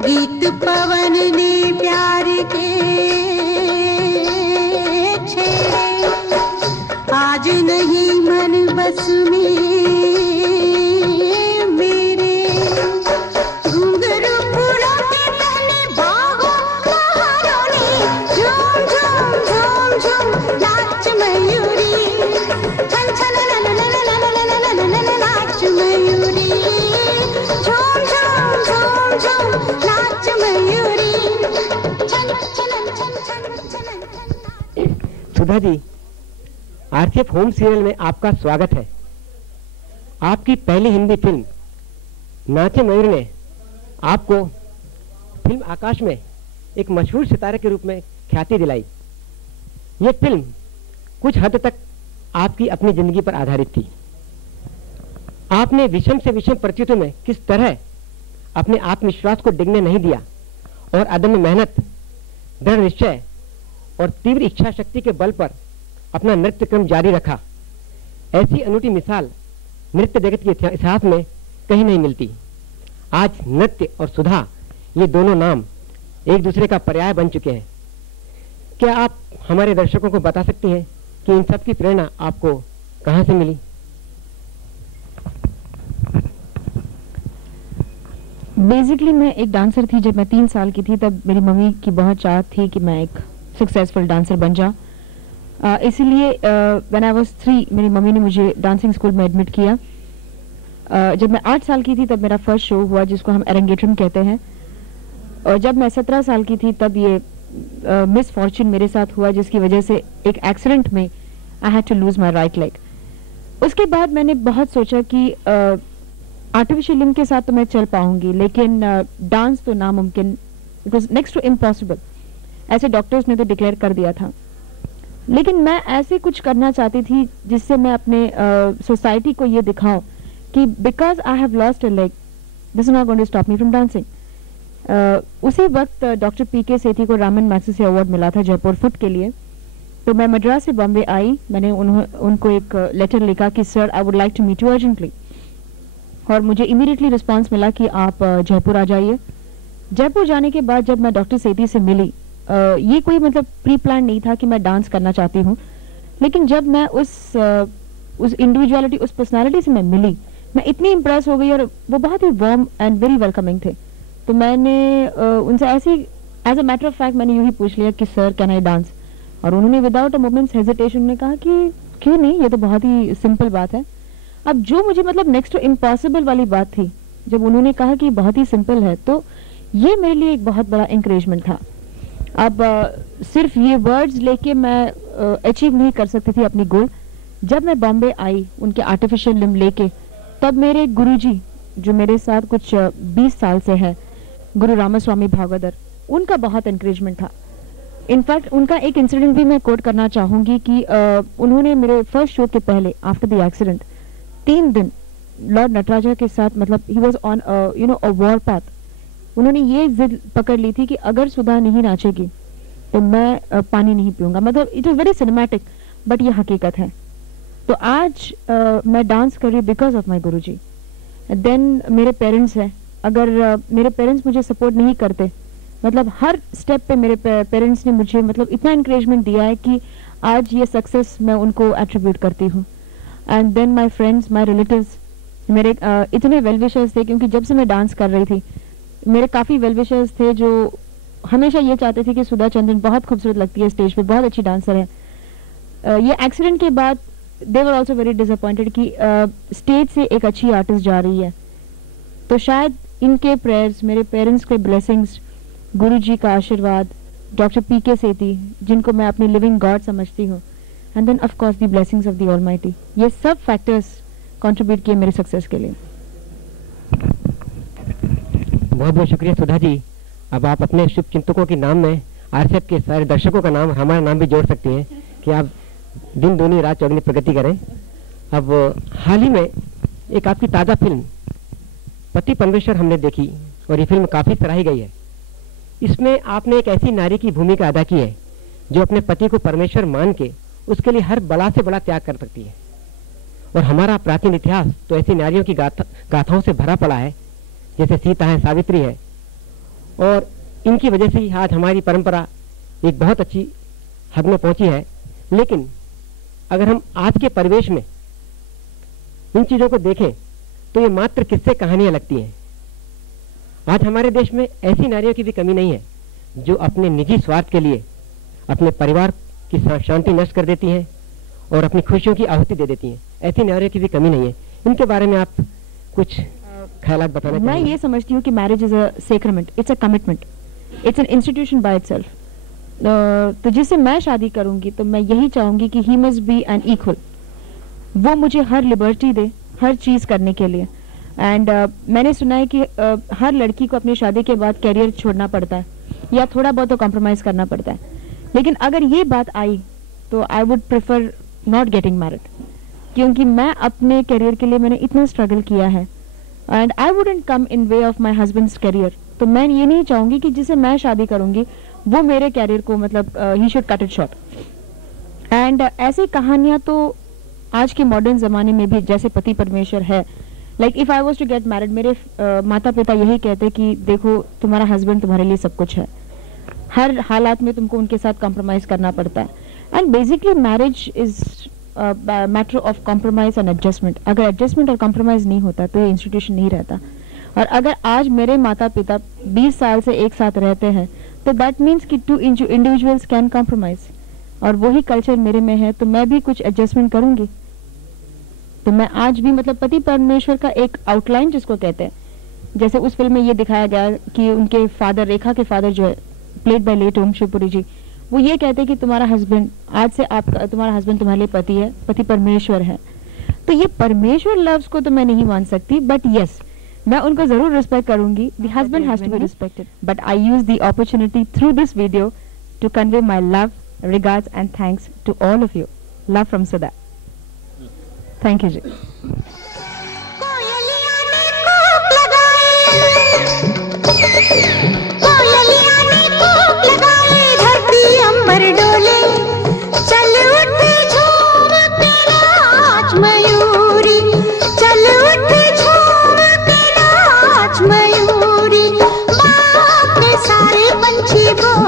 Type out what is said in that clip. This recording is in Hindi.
गीत पवन ने प्यार के छेड़े, आज नहीं मन बस में मेरे। घुंघरू फूलों के तले बाहों बहारों ने झूम झूम झूम झूम नाच मयूरी, छन छन ला ला ला ला ला ला ला ला नाच मयूरी, झूम झूम झूम झूम नाच मयूरी, छन छन छन छन छन। Sudha ji, RCF home serial में आपका स्वागत है। आपकी पहली हिंदी फिल्म नाचे मयूर ने आपको फिल्म आकाश में एक मशहूर सितारे के रूप में ख्याति दिलाई। यह फिल्म कुछ हद तक आपकी अपनी जिंदगी पर आधारित थी। आपने विषम से विषम परिस्थितियों में किस तरह अपने आत्मविश्वास को डिगने नहीं दिया और अदम्य मेहनत, दृढ़ निश्चय और तीव्र इच्छा शक्ति के बल पर अपना नृत्य क्रम जारी रखा। ऐसी अनूठी मिसाल नृत्य जगत के इतिहास में कहीं नहीं मिलती। आज नृत्य और सुधा, ये दोनों नाम एक दूसरे का पर्याय बन चुके हैं। क्या आप हमारे दर्शकों को बता सकती हैं कि इन सब की प्रेरणा आपको कहां से मिली? बेसिकली मैं एक डांसर थी। जब मैं 3 साल की थी तब मेरी मम्मी की बहुत चाहत थी कि मैं एक सक्सेसफुल डांसर बन जाऊं। इसीलिए व्हेन आई वाज 3 मेरी मम्मी ने मुझे डांसिंग स्कूल में एडमिट किया। जब मैं 8 साल की थी तब मेरा फर्स्ट शो हुआ जिसको हम एरंगेट्रम कहते हैं। और जब मैं 17 साल की थी तब ये मिस फॉर्चून मेरे साथ हुआ, जिसकी वजह से एक एक्सीडेंट में I had to lose my right leg. उसके बाद मैंने बहुत सोचा कि आर्टिफिशियल लिम्ब के साथ तो मैं चल पाऊंगी, लेकिन डांस तो नामुमकिन, it was next to impossible, ऐसे डॉक्टर्स ने तो डिक्लेयर कर दिया था। लेकिन मैं ऐसे कुछ करना चाहती थी जिससे मैं अपने सोसाइटी को ये दिखाऊं कि because I have lost a leg, this is not going to stop me from dancing. उसी वक्त डॉक्टर पीके सेठी को रामन मैग्सेसे अवार्ड मिला था जयपुर फुट के लिए। तो मैं मद्रास से बॉम्बे आई। मैंने उनको एक लेटर लिखा कि sir I would like to meet you urgently, और मुझे इमीडिएटली रिस्पांस मिला कि आप जयपुर आ जाइए। जयपुर जाने के बाद जब मैं डॉक्टर सेठी से मिली, ये कोई मतलब प्री प्लान नहीं था कि मैं डांस करना चाहती हूँ, लेकिन जब मैं उस इंडिविजुअलिटी, उस पर्सनालिटी से मैं मिली, मैं इतनी इम्प्रेस हो गई और वो बहुत ही वार्म एंड वेरी वेलकमिंग थे। तो मैंने उनसे ऐसे as a matter of fact मैंने यूं ही पूछ लिया कि सर कैन आई डांस, और उन्होंने विदाउट अ मोमेंट्स हेजिटेशन ने कहा कि क्यों नहीं, ये तो बहुत ही सिंपल बात है। अब जो मुझे मतलब नेक्स्ट टू इम्पॉसिबल वाली बात थी, जब उन्होंने कहा कि बहुत ही सिंपल है, तो ये मेरे लिए एक बहुत बड़ा इंकरेजमेंट था। अब सिर्फ ये वर्ड्स लेके मैं अचीव नहीं कर सकती थी अपनी गोल। जब मैं बॉम्बे आई उनके आर्टिफिशियल लिम्ब लेके, तब मेरे गुरुजी जो मेरे साथ कुछ 20 साल से है, गुरु रामास्वामी भागवदर, उनका बहुत इंकरेजमेंट था। इनफैक्ट उनका एक इंसिडेंट भी मैं कोट करना चाहूंगी कि उन्होंने मेरे फर्स्ट शो के पहले आफ्टर द एक्सीडेंट 3 दिन लॉर्ड नटराजा के साथ, मतलब he was on a war path, उन्होंने ये जिद पकड़ ली थी कि अगर सुधा नहीं नाचेगी तो मैं पानी नहीं पीऊंगा। मतलब it was very cinematic, but ये हकीकत है। तो आज मैं डांस कर रही हूँ because of my Guruji. Then मेरे पेरेंट्स हैं, अगर मेरे पेरेंट्स मुझे सपोर्ट नहीं करते, मतलब हर स्टेप पे मेरे पेरेंट्स ने मुझे मतलब इतना इंकरेजमेंट दिया है कि आज ये सक्सेस मैं उनको एट्रीब्यूट करती हूँ। And then my friends, my relatives, मेरे इतने वेल विशर्स थे, क्योंकि जब से मैं डांस कर रही थी मेरे काफ़ी वेल विशर्स थे जो हमेशा ये चाहते थे कि सुधा चंद्रन बहुत खूबसूरत लगती है स्टेज पे, बहुत अच्छी डांसर है। ये एक्सीडेंट के बाद दे वर ऑल्सो वेरी डिसअपॉइंटेड कि स्टेज से एक अच्छी आर्टिस्ट जा रही है। तो शायद इनके प्रेयर्स, मेरे पेरेंट्स के ब्लेसिंग्स, गुरु जी का आशीर्वाद, डॉक्टर पीके सेठी जिनको मैं अपनी लिविंग गॉड समझती हूँ, and then of course the blessings of the almighty, ये सब फैक्टर्स कंट्रीब्यूट किए मेरे सक्सेस के लिए। बहुत बहुत शुक्रिया सुधा जी। अब आप अपने शुभ चिंतकों के नाम में आरसीएफ के सारे दर्शकों का नाम, हमारा नाम भी जोड़ सकती हैं कि आप दिन दूनी रात चौगुनी प्रगति करें। अब हाल ही में एक आपकी ताज़ा फिल्म पति परमेश्वर हमने देखी और ये फिल्म काफ़ी सराही गई है। इसमें आपने एक ऐसी नारी की भूमिका अदा की है जो अपने पति को परमेश्वर मान के उसके लिए हर बड़ा से बड़ा त्याग कर सकती है। और हमारा प्राचीन इतिहास तो ऐसी नारियों की गाथाओं से भरा पड़ा है, जैसे सीता है, सावित्री है, और इनकी वजह से ही आज हमारी परंपरा एक बहुत अच्छी हद में पहुंची है। लेकिन अगर हम आज के परिवेश में इन चीज़ों को देखें तो ये मात्र किस्से कहानियां लगती हैं। आज हमारे देश में ऐसी नारियों की भी कमी नहीं है जो अपने निजी स्वार्थ के लिए अपने परिवार की शांति नष्ट कर देती हैं और अपनी खुशियों की आहुति दे देती हैं। ऐसी नारियों की भी कमी नहीं है। इनके बारे में आप कुछ ख्यालात बताना मैं ये समझती हूँ कि marriage is a sacrament, it's a commitment, it's an institution by itself. तो जिससे मैं शादी करूंगी तो मैं यही चाहूंगी कि he must be an equal, वो मुझे हर लिबर्टी दे हर चीज करने के लिए। एंड मैंने सुना है कि हर लड़की को अपनी शादी के बाद कैरियर छोड़ना पड़ता है या थोड़ा बहुत तो कॉम्प्रोमाइज करना पड़ता है, लेकिन अगर ये बात आई तो I would prefer not getting married, क्योंकि मैं अपने कैरियर के लिए मैंने इतना स्ट्रगल किया है and I wouldn't come in way of my husband's career. तो मैं ये नहीं चाहूंगी कि जिसे मैं शादी करूंगी वो मेरे कैरियर को मतलब he should cut it short. And ऐसी कहानियां तो आज के मॉडर्न जमाने में भी जैसे पति परमेश्वर है, like if I was to get married, मेरे माता पिता यही कहते कि देखो तुम्हारा हस्बैंड तुम्हारे लिए सब कुछ है, हर हालात में तुमको उनके साथ कॉम्प्रोमाइज करना पड़ता है। And basically marriage is matter of compromise and adjustment. अगर एडजस्टमेंट और कॉम्प्रोमाइज नहीं होता तो ये इंस्टीट्यूशन नहीं रहता। और अगर आज मेरे माता पिता 20 साल से एक साथ रहते हैं तो दैट मीन्स कि टू इंडिविजुअल्स कैन कॉम्प्रोमाइज, और वही कल्चर मेरे में है तो मैं भी कुछ एडजस्टमेंट करूंगी। तो मैं आज भी मतलब पति परमेश्वर का एक आउटलाइन जिसको कहते हैं, जैसे उस फिल्म में ये दिखाया गया कि उनके फादर, रेखा के फादर जो है प्लेड बाय लेट ओम शिवपुरी जी, वो ये कहते हैं कि तुम्हारा हस्बैंड आज से आपका, तुम्हारा हस्बैंड तुम्हारे लिए पति है, पति परमेश्वर है। तो ये परमेश्वर लव्स को तो मैं नहीं मान सकती, बट यस मैं उनको जरूर रिस्पेक्ट करूंगी। The husband has to be respected, but I use the opportunity through this video to convey my love, regards and thanks to all of you. Love from Sudha. Thank you जी। कोयलिया ने कूक लगाए, कोयलिया ने कूक लगाए, धरती अंबर डोले, चल उठ झूम के नाच मयूरी, चल उठ झूम के नाच मयूरी, बाप के सारे पंछी बोल